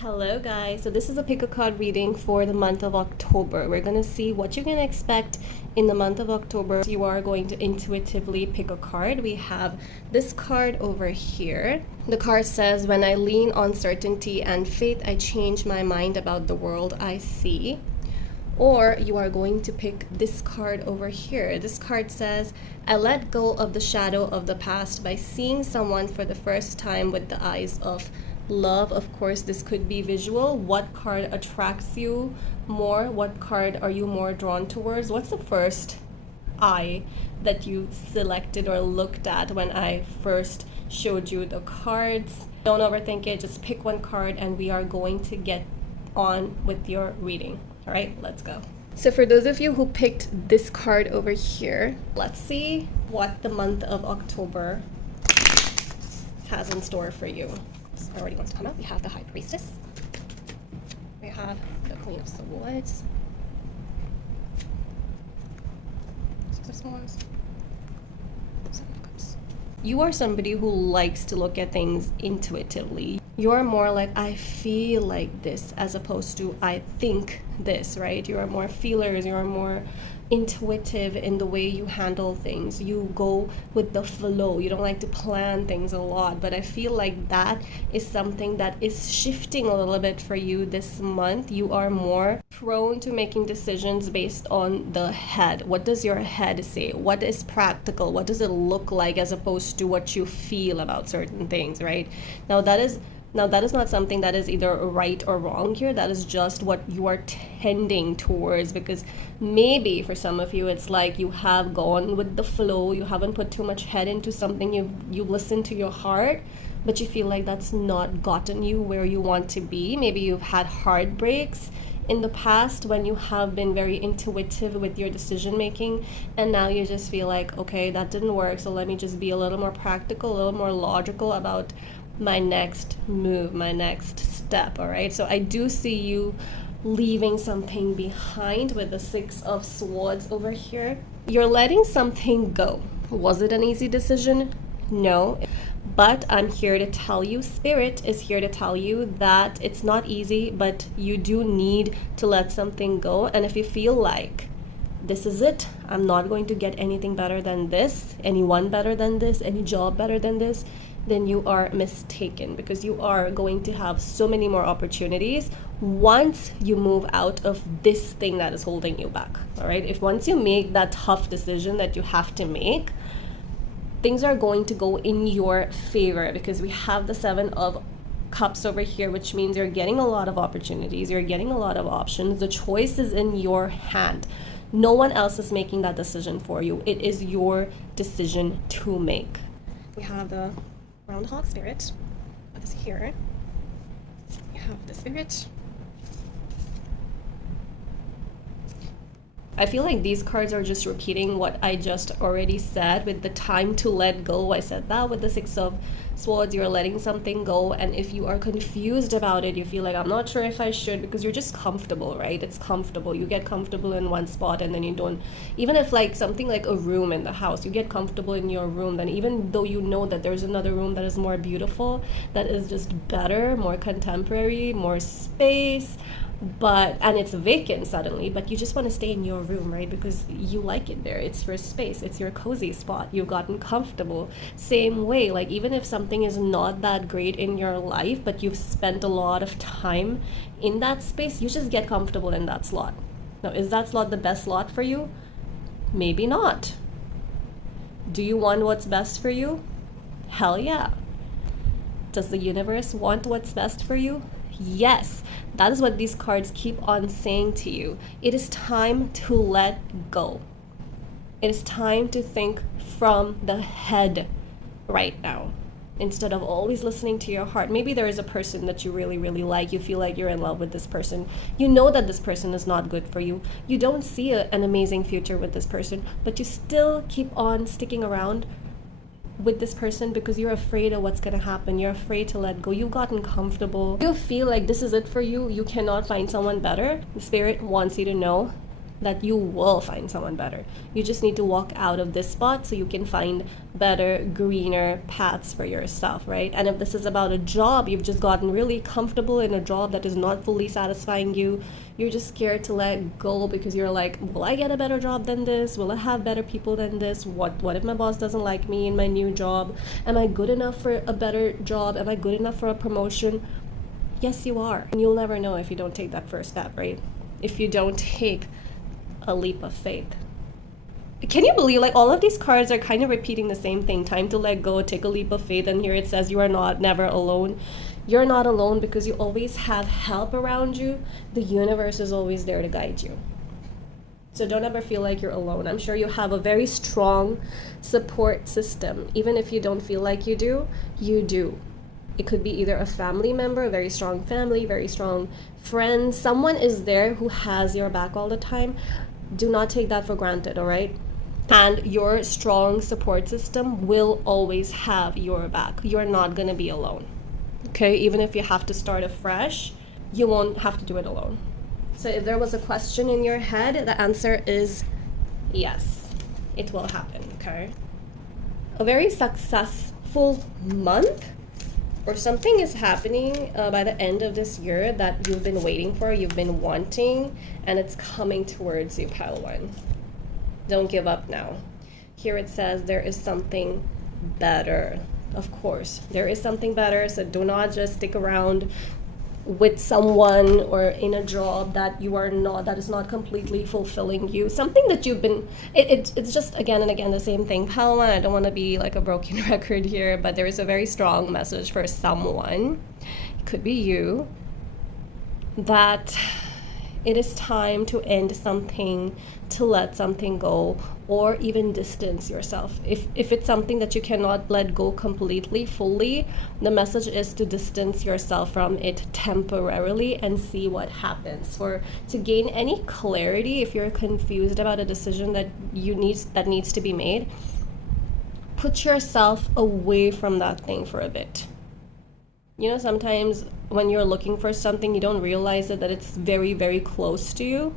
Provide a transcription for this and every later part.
Hello guys, so this is a pick a card reading for the month of October. We're going to see what you're going to expect in the month of October. You are going to intuitively pick a card. We have this card over here. The card says, when I lean on certainty and faith, I change my mind about the world I see. Or you are going to pick this card over here. This card says, I let go of the shadow of the past by seeing someone for the first time with the eyes of love. Of course, this could be visual. What card attracts you more? What card are you more drawn towards? What's the first eye that you selected or looked at when I first showed you the cards? Don't overthink it. Just pick one card and we are going to get on with your reading. All right, let's go. So for those of you who picked this card over here, let's see what the month of October has in store for you. This already wants to come out. We have the High Priestess. We have the Queen of Swords. Six of Swords. Seven of Cups. You are somebody who likes to look at things intuitively. You're more like, I feel like this, as opposed to I think this, right? You are more feelers, you are more intuitive in the way you handle things. You go with the flow. You don't like to plan things a lot, but I feel like that is something that is shifting a little bit for you this month. You are more prone to making decisions based on the head. What does your head say? What is practical? What does it look like, as opposed to what you feel about certain things, right? Now that is not something that is either right or wrong here. That is just what you are tending towards, because maybe for some of you it's like you have gone with the flow. You haven't put too much head into something. You've listened to your heart, but you feel like that's not gotten you where you want to be. Maybe you've had heartbreaks in the past when you have been very intuitive with your decision making, and now you just feel like, okay, that didn't work, so let me just be a little more practical, a little more logical about my next move, my next step. All right, so I do see you leaving something behind with the Six of Swords over here. You're letting something go. Was it an easy decision? No, but I'm here to tell you, Spirit is here to tell you that it's not easy, but you do need to let something go. And if you feel like this is it, I'm not going to get anything better than this, anyone better than this, any job better than this, then you are mistaken, because you are going to have so many more opportunities once you move out of this thing that is holding you back. All right, if once you make that tough decision that you have to make, things are going to go in your favor, because we have the Seven of Cups over here, which means you're getting a lot of opportunities, you're getting a lot of options. The choice is in your hand. No one else is making that decision for you. It is your decision to make. We have the Groundhog Spirit. Put this here. We have the Spirit. I feel like these cards are just repeating what I just already said with the time to let go. I said that with the Six of Swords, you're letting something go. And if you are confused about it, you feel like, I'm not sure if I should, because you're just comfortable, right? It's comfortable. You get comfortable in one spot and then you don't, even if like something like a room in the house, you get comfortable in your room, then even though you know that there's another room that is more beautiful, that is just better, more contemporary, more space, and it's vacant suddenly, but you just want to stay in your room, right? Because you like it there. It's your space. It's your cozy spot. You've gotten comfortable. Same way, like even if something is not that great in your life, but you've spent a lot of time in that space, you just get comfortable in that slot. Now, is that slot the best slot for you? Maybe not. Do you want what's best for you? Hell yeah. Does the universe want what's best for you? Yes, that is what these cards keep on saying to you. It is time to let go. It is time to think from the head right now, instead of always listening to your heart. Maybe there is a person that you really, really like. You feel like you're in love with this person. You know that this person is not good for you. You don't see an amazing future with this person, but you still keep on sticking around with this person because you're afraid of what's going to happen. You're afraid to let go. You've gotten comfortable. You feel like this is it for you. You cannot find someone better. The Spirit wants you to know that you will find someone better. You just need to walk out of this spot so you can find better, greener paths for yourself, right? And if this is about a job, you've just gotten really comfortable in a job that is not fully satisfying you. You're just scared to let go because you're like, will I get a better job than this? Will I have better people than this? What if my boss doesn't like me in my new job? Am I good enough for a better job? Am I good enough for a promotion? Yes, you are. And you'll never know if you don't take that first step, right? If you don't take a leap of faith. Can you believe, like, all of these cards are kind of repeating the same thing? Time to let go, take a leap of faith, and here it says you are never alone. You're not alone because you always have help around you. The universe is always there to guide you. So don't ever feel like you're alone. I'm sure you have a very strong support system. Even if you don't feel like you do, you do. It could be either a family member, a very strong family, very strong friends. Someone is there who has your back all the time. Do not take that for granted, all right? And your strong support system will always have your back. You're not going to be alone, okay? Even if you have to start afresh, you won't have to do it alone. So if there was a question in your head, the answer is yes, it will happen, okay? A very successful month, or something is happening by the end of this year that you've been waiting for, you've been wanting, and it's coming towards you, pile one. Don't give up now. Here it says there is something better. Of course, there is something better, so do not just stick around with someone or in a job that you are not, that is not completely fulfilling you. Something that you've been, it's just again and again the same thing. Palma, I don't want to be like a broken record here, but there is a very strong message for someone, it could be you, that it is time to end something, to let something go, or even distance yourself. If it's something that you cannot let go completely, fully, the message is to distance yourself from it temporarily and see what happens. To gain any clarity, if you're confused about a decision that needs to be made, put yourself away from that thing for a bit. You know, sometimes when you're looking for something, you don't realize that it's very, very close to you.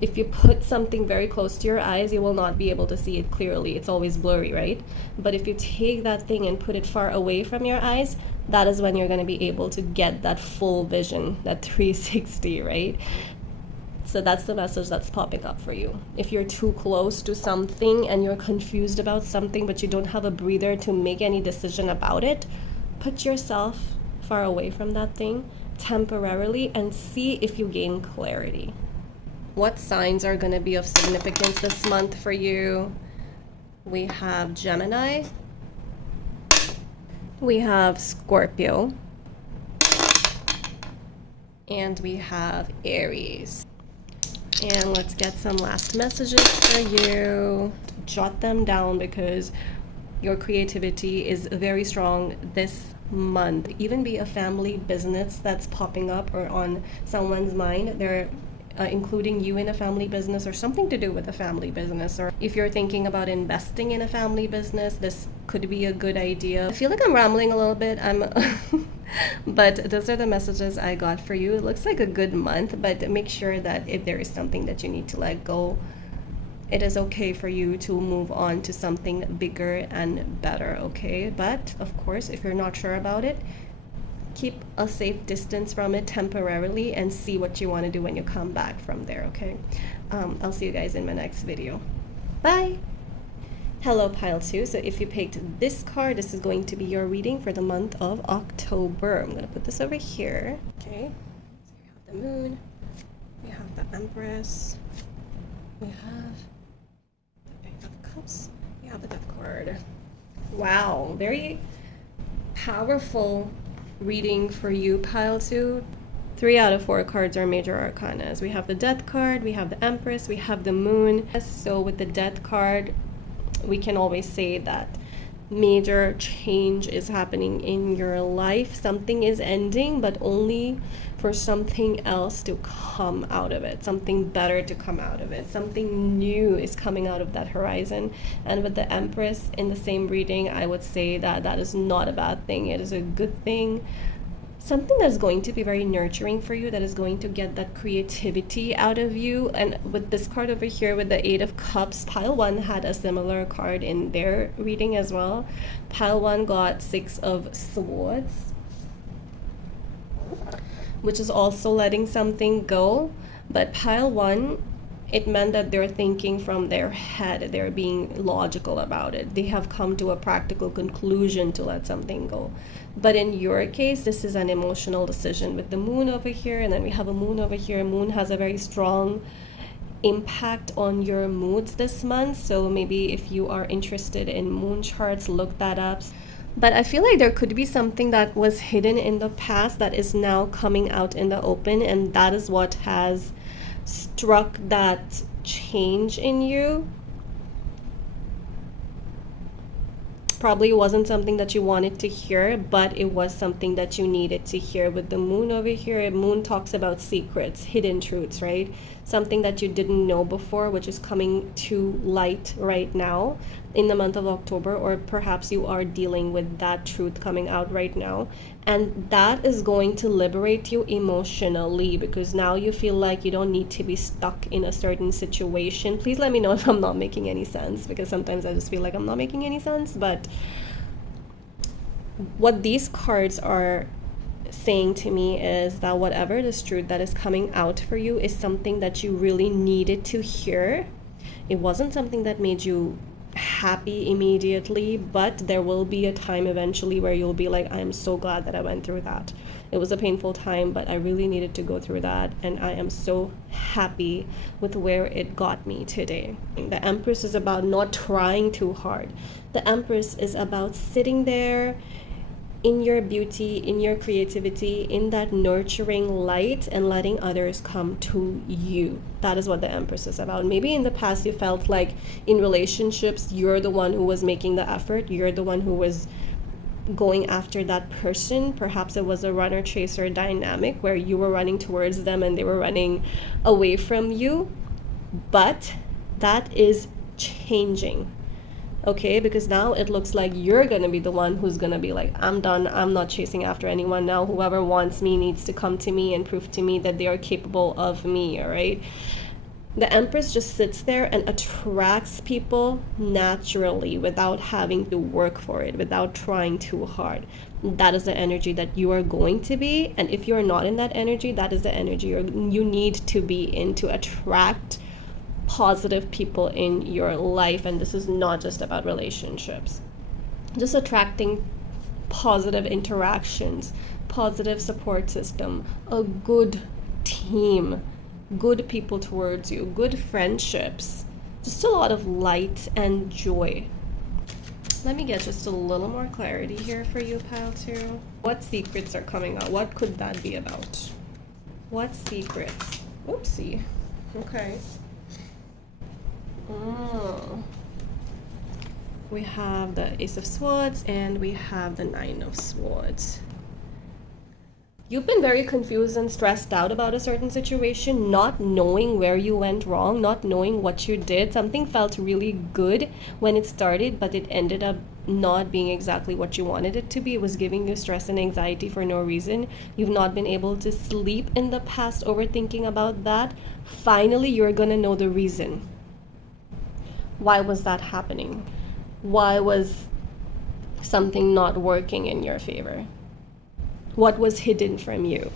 If you put something very close to your eyes, you will not be able to see it clearly. It's always blurry, right? But if you take that thing and put it far away from your eyes, that is when you're going to be able to get that full vision, that 360, right? So that's the message that's popping up for you. If you're too close to something and you're confused about something, but you don't have a breather to make any decision about it, put yourself far away from that thing temporarily and see if you gain clarity. What signs are going to be of significance this month for you? We have Gemini. We have Scorpio. And we have Aries. And let's get some last messages for you. Jot them down because your creativity is very strong this month. Even be a family business that's popping up or on someone's mind. They're including you in a family business or something to do with a family business. Or if you're thinking about investing in a family business, this could be a good idea. I feel like I'm rambling a little bit. But those are the messages I got for you. It looks like a good month, but make sure that if there is something that you need to let go, it is okay for you to move on to something bigger and better, okay? But of course, if you're not sure about it, keep a safe distance from it temporarily and see what you want to do when you come back from there, okay? I'll see you guys in my next video. Bye! Hello, pile 2. So if you picked this card, this is going to be your reading for the month of October. I'm going to put this over here, okay? So we have the Moon, we have the Empress, we have the Eight of Cups, we have the Death card. Wow, very powerful reading for you, pile 2. 3 out of 4 cards are major arcanas. We have the Death card, we have the Empress, we have the Moon. So with the Death card, we can always say that major change is happening in your life. Something is ending, but only for something else to come out of it, something better to come out of it, something new is coming out of that horizon. And with the Empress in the same reading, I would say that that is not a bad thing. It is a good thing. something that's going to be very nurturing for you, that is going to get that creativity out of you. And with this card over here with the Eight of Cups, pile 1 had a similar card in their reading as well. Pile 1 got 6 of Swords, which is also letting something go. But pile 1, it meant that they're thinking from their head, they're being logical about it, they have come to a practical conclusion to let something go. But in your case, this is an emotional decision with the Moon over here, and then we have a Moon over here. Moon has a very strong impact on your moods this month, so maybe if you are interested in moon charts, look that up. But I feel like there could be something that was hidden in the past that is now coming out in the open, and that is what has struck that change in you. Probably wasn't something that you wanted to hear, but it was something that you needed to hear. With the Moon over here, Moon talks about secrets, hidden truths, right? Something that you didn't know before, which is coming to light right now in the month of October, or perhaps you are dealing with that truth coming out right now. And that is going to liberate you emotionally, because now you feel like you don't need to be stuck in a certain situation. Please let me know if I'm not making any sense, because sometimes I just feel like I'm not making any sense. But what these cards are saying to me is that whatever this truth that is coming out for you is something that you really needed to hear. It wasn't something that made you happy immediately, but there will be a time eventually where you'll be like, I'm so glad that I went through that. It was a painful time, but I really needed to go through that, and I am so happy with where it got me today. The Empress is about not trying too hard. The Empress is about sitting there in your beauty, in your creativity, in that nurturing light, and letting others come to you. That is what the Empress is about. Maybe in the past you felt like in relationships you're the one who was making the effort, you're the one who was going after that person. Perhaps it was a runner chaser dynamic where you were running towards them and they were running away from you. But that is changing. Okay, because now it looks like you're gonna be the one who's gonna be like, I'm done, I'm not chasing after anyone now. Whoever wants me needs to come to me and prove to me that they are capable of me. All right, the Empress just sits there and attracts people naturally without having to work for it, without trying too hard. That is the energy that you are going to be, and if you're not in that energy, that is the energy you need to be in to attract positive people in your life. And this is not just about relationships, just attracting positive interactions, positive support system, a good team, good people towards you, good friendships, just a lot of light and joy. Let me get just a little more clarity here for you, pile 2. What secrets are coming out? What could that be about? What secrets? Oopsie. Okay. We have the Ace of Swords and we have the Nine of Swords. You've been very confused and stressed out about a certain situation, not knowing where you went wrong, not knowing what you did. Something felt really good when it started, but it ended up not being exactly what you wanted it to be. It was giving you stress and anxiety for no reason. You've not been able to sleep in the past, overthinking about that. Finally, you're gonna know the reason. Why was that happening? Why was something not working in your favor? What was hidden from you?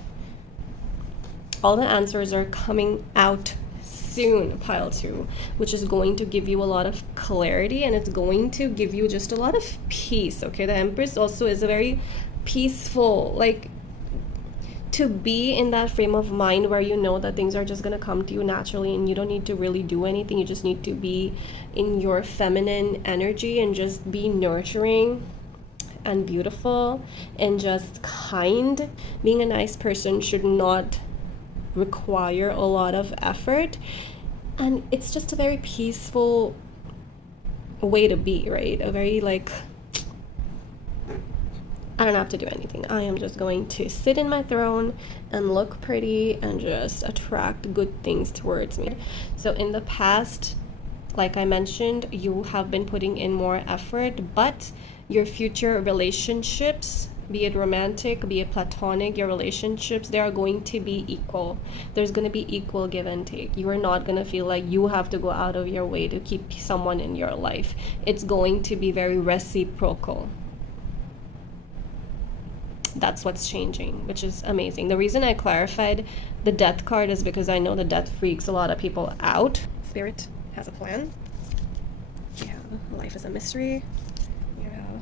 All the answers are coming out soon, pile 2, which is going to give you a lot of clarity, and it's going to give you just a lot of peace. Okay, the Empress also is a very peaceful, like, to be in that frame of mind where you know that things are just going to come to you naturally and you don't need to really do anything. You just need to be in your feminine energy and just be nurturing and beautiful and just kind. Being a nice person should not require a lot of effort, and it's just a very peaceful way to be, right? A very, like, I don't have to do anything. I am just going to sit in my throne and look pretty and just attract good things towards me. So in the past, like I mentioned, you have been putting in more effort, but your future relationships be it romantic, be it platonic, your relationships, they are going to be equal. There's going to be equal give and take. You are not going to feel like you have to go out of your way to keep someone in your life. It's going to be very reciprocal. That's what's changing, which is amazing. The reason I clarified the death card is because I know the death freaks a lot of people out. Spirit has a plan. You have life is a mystery. You have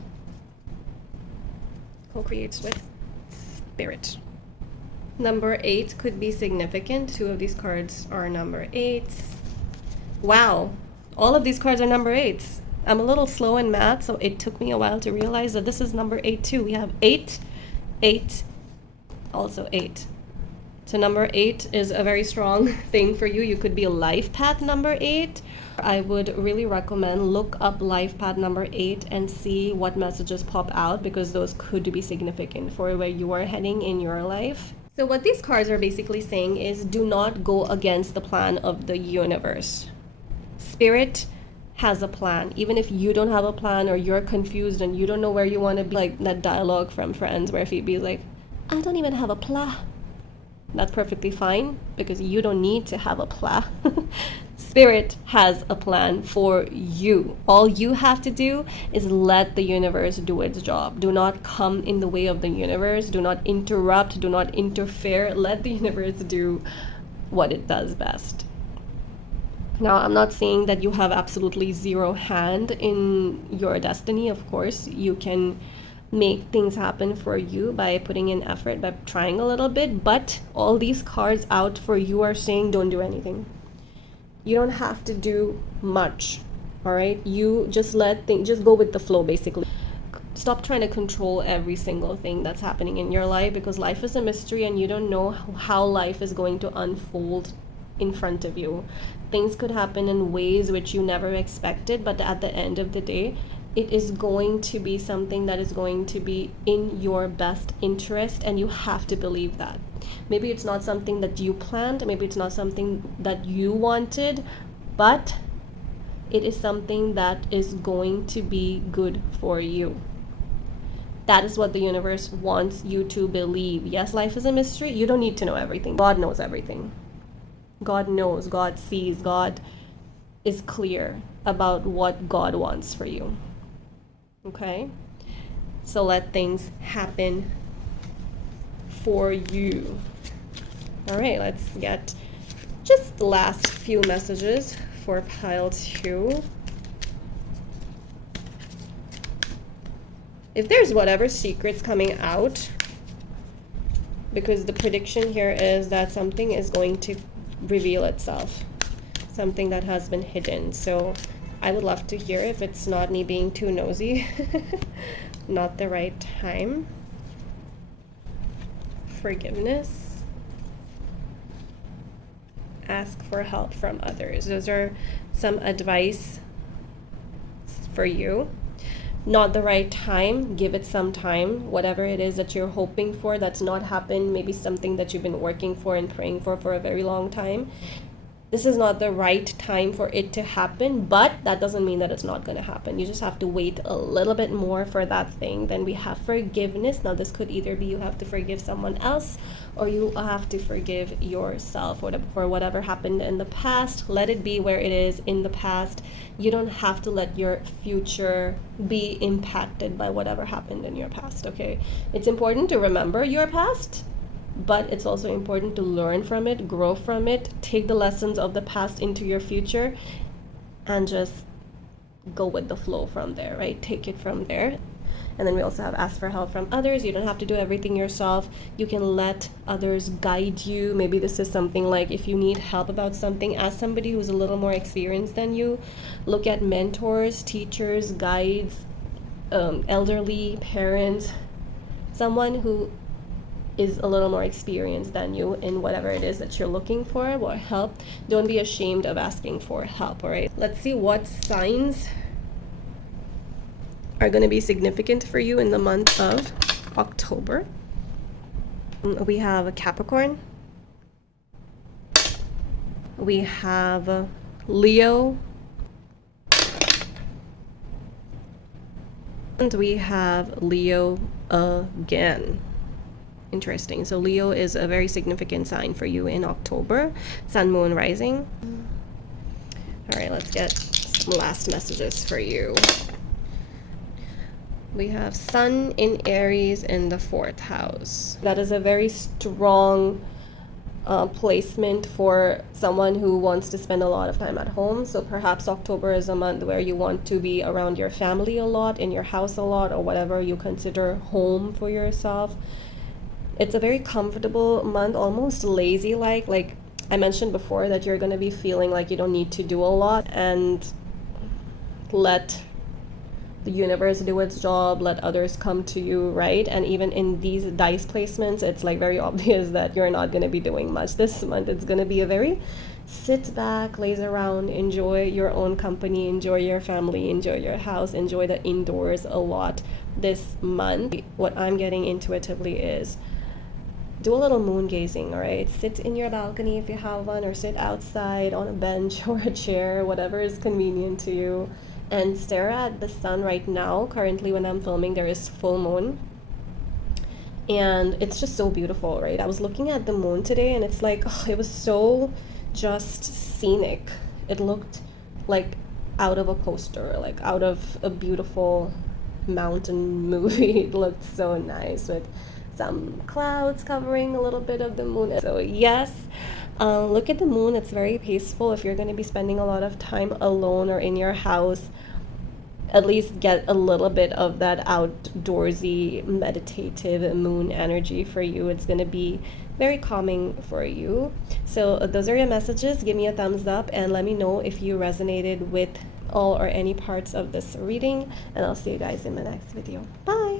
co-creates with spirit. Number 8 could be significant. 2 of these cards are number 8s. Wow, all of these cards are number 8s. I'm a little slow in math, so it took me a while to realize that this is number 8 too. We have 8, 8, also 8. So number 8 is a very strong thing for you. You could be a life path number 8. I would really recommend look up life path number 8 and see what messages pop out, because those could be significant for where you are heading in your life. So what these cards are basically saying is do not go against the plan of the universe. Spirit has a plan. Even if you don't have a plan or you're confused and you don't know where you want to be, like that dialogue from Friends where Phoebe's like, I don't even have a plan. That's perfectly fine, because you don't need to have a plan. Spirit has a plan for you. All you have to do is let the universe do its job. Do not come in the way of the universe. Do not interrupt. Do not interfere. Let the universe do what it does best. Now, I'm not saying that you have absolutely zero hand in your destiny. Of course, you can make things happen for you by putting in effort, by trying a little bit, but all these cards out for you are saying don't do anything. You don't have to do much, all right? You just just go with the flow, basically. Stop trying to control every single thing that's happening in your life, because life is a mystery and you don't know how life is going to unfold in front of you. Things could happen in ways which you never expected, but at the end of the day, it is going to be something that is going to be in your best interest, and you have to believe that. Maybe it's not something that you planned, maybe it's not something that you wanted, but it is something that is going to be good for you. That is what the universe wants you to believe. Yes, life is a mystery. You don't need to know everything. God knows everything. God knows, God sees, God is clear about what God wants for you. Okay? So let things happen for you. All right, let's get just the last few messages for pile 2. If there's whatever secrets coming out, because the prediction here is that something is going to reveal itself, something that has been hidden. So I would love to hear, if it's not me being too nosy. Not the right time. Forgiveness. Ask for help from others. Those are some advice for you. Not the right time. Give it some time. Whatever it is that you're hoping for that's not happened, maybe something that you've been working for and praying for a very long time. This is not the right time for it to happen, but that doesn't mean that it's not going to happen. You just have to wait a little bit more for that thing. Then we have forgiveness. Now, this could either be you have to forgive someone else, or you have to forgive yourself for whatever happened in the past. Let it be where it is in the past. You don't have to let your future be impacted by whatever happened in your past, okay? It's important to remember your past, but it's also important to learn from it, grow from it, take the lessons of the past into your future, and just go with the flow from there, right? Take it from there. And then we also have ask for help from others. You don't have to do everything yourself. You can let others guide you. Maybe this is something like, if you need help about something, ask somebody who's a little more experienced than you. Look at mentors, teachers, guides, elderly parents, someone who is a little more experienced than you in whatever it is that you're looking for or help. Don't be ashamed of asking for help, all right? Let's see what signs are going to be significant for you in the month of October. We have a Capricorn. We have Leo. And we have Leo again. Interesting. So Leo is a very significant sign for you in October. Sun, Moon, Rising. All right, let's get some last messages for you. We have Sun in Aries in the 4th house. That is a very strong placement for someone who wants to spend a lot of time at home. So perhaps October is a month where you want to be around your family a lot, in your house a lot, or whatever you consider home for yourself. It's a very comfortable month, almost lazy like I mentioned before, that you're going to be feeling like you don't need to do a lot, and let the universe do its job, let others come to you, right? And even in these dice placements, it's like very obvious that you're not going to be doing much this month. It's going to be a very sit back, laze around, enjoy your own company, enjoy your family, enjoy your house, enjoy the indoors a lot this month. What I'm getting intuitively is do a little moon gazing, all right? Sit in your balcony if you have one, or sit outside on a bench or a chair, whatever is convenient to you, and stare at the sun right now. Currently, when I'm filming, there is full moon, and it's just so beautiful, right? I was looking at the moon today, and it's like, oh, it was so just scenic. It looked like out of a poster, like out of a beautiful mountain movie. It looked so nice with some clouds covering a little bit of the moon. So yes, look at the moon. It's very peaceful. If you're going to be spending a lot of time alone or in your house, at least get a little bit of that outdoorsy, meditative moon energy for you. It's going to be very calming for you. So those are your messages. Give me a thumbs up and let me know if you resonated with all or any parts of this reading. And I'll see you guys in the next video. Bye!